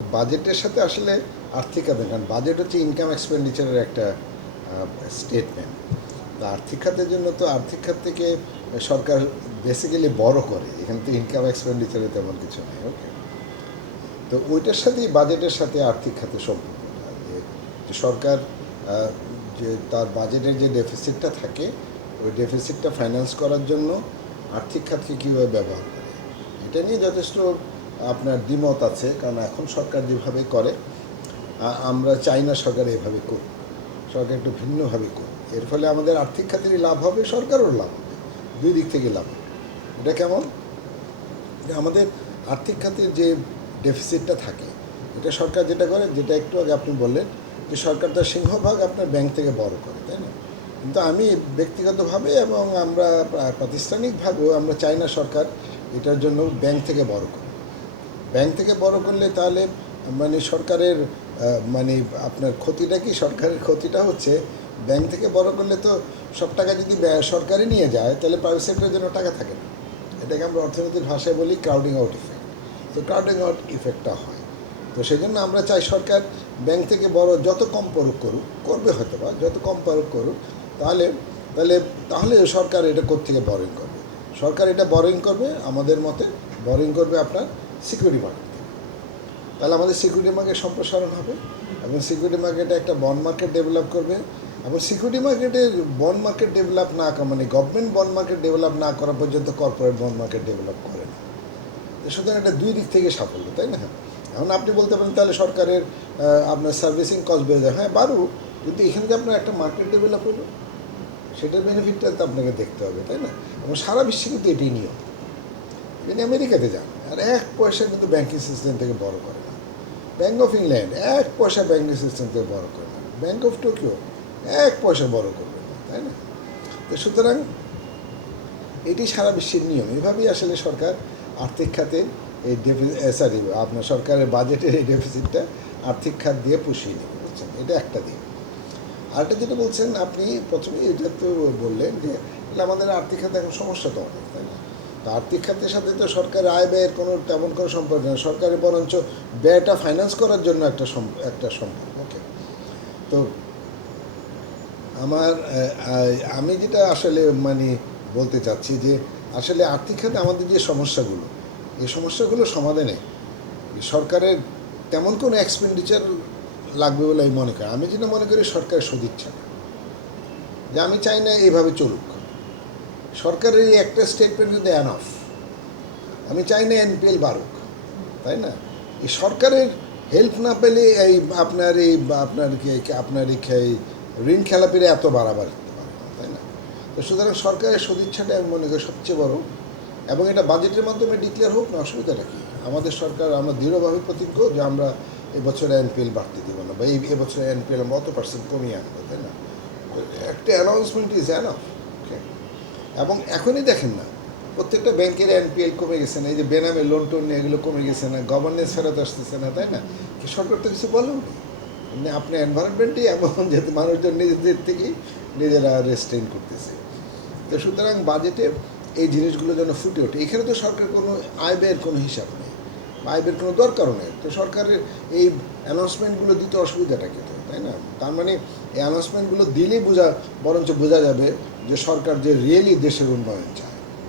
বাজেটের সাথে আসলে আর্থিক খাতে, কারণ বাজেট হচ্ছে ইনকাম এক্সপেন্ডিচারের একটা স্টেটমেন্ট তো আর্থিক খাতের জন্য তো আর্থিক খাত থেকে সরকার বেসিক্যালি বড় করে। এখানে তো ইনকাম এক্সপেন্ডিচারে তেমন কিছু নেই ওকে তো ওইটার সাথেই বাজেটের সাথে আর্থিক খাতে সম্পর্কটা যে সরকার যে তার বাজেটের যে ডেফিসিটটা থাকে, ওই ডেফিসিটটা ফাইন্যান্স করার জন্য আর্থিক খাতকে কীভাবে ব্যবহার করে? এটা নিয়ে যথেষ্ট আপনার দ্বিমত আছে, কারণ এখন সরকার যেভাবে করে আমরা চাই না সরকার এভাবে করুক। সরকার একটু ভিন্নভাবে করুক। এর ফলে আমাদের আর্থিক খাতেরই লাভ হবে, সরকারও লাভ হবে। দুই দিক থেকে লাভ হবে। এটা কেমন? আমাদের আর্থিক খাতের যে ডেফিসিটটা থাকে, এটা সরকার যেটা করে, যেটা একটু আগে আপনি বললেন, যে সরকার তার সিংহভাগ আপনার ব্যাংক থেকে বড় করে, তাই না? কিন্তু আমি ব্যক্তিগতভাবে এবং আমরা প্রাতিষ্ঠানিকভাবেও আমরা চাই না সরকার এটার জন্য ব্যাংক থেকে বড় করে ব্যাংক থেকে বড় করলে তাহলে মানে সরকারের মানে আপনার ক্ষতিটা কি? সরকারের ক্ষতিটা হচ্ছে ব্যাংক থেকে বড় করলে তো সব টাকা যদি সরকারই নিয়ে যায়, তাহলে প্রাইভেট সেক্টরের জন্য টাকা থাকে না। এটাকে আমরা অর্থনীতির ভাষায় বলি ক্রাউডিং আউট ইফেক্ট তো ক্রাউডিং আউট ইফেক্টটা হয়। তো সেই জন্য আমরা চাই সরকার ব্যাংক থেকে বড় যত কম পরক করুক, করবে হয়তো বা যত কম পরক করুক, তাহলে তাহলে তাহলে সরকার এটা কোত্থেকে বরিং করবে? সরকার এটা বরিং করবে, আমাদের মতে বরিং করবে আপনার সিকিউরিটি মার্কেট তাহলে আমাদের সিকিউরিটি মার্কেট সম্প্রসারণ হবে। এবং সিকিউরিটি মার্কেটে একটা বন্ড মার্কেট ডেভেলপ করবে। এবং সিকিউরিটি মার্কেটে বন্ড মার্কেট ডেভেলপ না মানে গভর্নমেন্ট বন্ড মার্কেট ডেভেলপ না করা পর্যন্ত কর্পোরেট বন্ড মার্কেট ডেভেলপ করে না। সুতরাং এটা দুই দিক থেকে সাফল্য, তাই না? এখন আপনি বলতে পারেন তাহলে সরকারের আপনার সার্ভিসিং কস্ট বেড়ে যায়। হ্যাঁ বাড়ুক। কিন্তু এখানে যে আপনার একটা মার্কেট ডেভেলপ হলো, সেটার বেনিফিটটা তো আপনাকে দেখতে হবে, তাই না? এবং সারা বিশ্বে কিন্তু এটি নিয়ম। তিনি আমেরিকাতে যান। আর এক পয়সা কিন্তু ব্যাংকিং সিস্টেম থেকে বড় করে না ব্যাংক অফ ইংল্যান্ড এক পয়সা ব্যাংকিং সিস্টেম থেকে বড় করে না ব্যাংক অফ টোকিও এক পয়সা বড় করবে না তাই না? তো সুতরাং এটি সারা বিশ্বের নিয়ম। এভাবেই আসলে সরকার আর্থিক খাতে এই ডেফি সরি আপনার সরকারের বাজেটের এই ডেফিসিটটা আর্থিক খাত দিয়ে পুষিয়ে নেবে, বুঝছেন? এটা একটা দিক। আরেকটা যেটা বলছেন, আপনি প্রথমে এটা তো বললেন যে আমাদের আর্থিক খাতে এখন সমস্যা তো অনেক, তাই না? আর্থিক খাতের সাথে তো সরকারের আয় ব্যয়ের কোনো তেমন কোনো সম্পর্ক নেই। সরকারের বরঞ্চ ব্যয়টা ফাইন্যান্স করার জন্য একটা একটা সম্পর্ক ওকে তো আমার আমি যেটা আসলে মানে বলতে চাচ্ছি যে আসলে আর্থিক খাতে আমাদের যে সমস্যাগুলো, এই সমস্যাগুলো সমাধানে সরকারের তেমন কোনো এক্সপেন্ডিচার লাগবে বলে আমি মনে করি আমি যেটা মনে করি সরকারের সদিচ্ছা। যে আমি চাই না এইভাবে চলুক। সরকারের এই একটা স্টেটমেন্ট কিন্তু অ্যানফ আমি চাই না এনপিএল বাড়ুক, তাই না? এই সরকারের হেল্প না পেলে এই আপনার এই আপনার কি- আপনার এই ঋণ খেলাপিরা এত বাড়াবাড়ি তাই না? তো সুতরাং সরকারের সদিচ্ছাটা আমি মনে করি সবচেয়ে বড়। এবং এটা বাজেটের মাধ্যমে ডিক্লেয়ার হোক না, অসুবিধাটা কী? আমাদের সরকার আমরা দৃঢ়ভাবে প্রতিজ্ঞ যে আমরা এবছর এনপিএল বাড়তে দেবো না, বা এই এবছর এনপিএল আমরা অত পার্সেন্ট কমিয়ে আনব, তাই না? একটা অ্যানাউন্সমেন্ট ইজ অ্যানাফ এবং এখনই দেখেন না প্রত্যেকটা ব্যাংকের এনপিএল কমে গেছে না এই যে বেনামে লোন টোন নিয়ে এগুলো কমে গেছে না গভর্নেন্স ফেরত আসতেছে না তাই না? সরকার তো কিছু বলেও নি মানে আপনি এনভায়রনমেন্টই এমন যেহেতু মানুষজন নিজেদের থেকেই নিজেরা রেস্ট্রেন করতেছে। তো সুতরাং বাজেটে এই জিনিসগুলো যেন ফুটে ওঠে। এখানে তো সরকার কোনো আয় ব্যয়ের কোনো হিসাব নেই আয় ব্যয়ের কোনো দরকারও নেই। তো সরকারের এই অ্যানাউন্সমেন্টগুলো দিতে অসুবিধাটা কি তো, তাই না? তার মানে এই অ্যানাউন্সমেন্টগুলো দিলেই বোঝা বরঞ্চ বোঝা যাবে যে সরকার যে রিয়েলি দেশের উন্নয়ন চায়।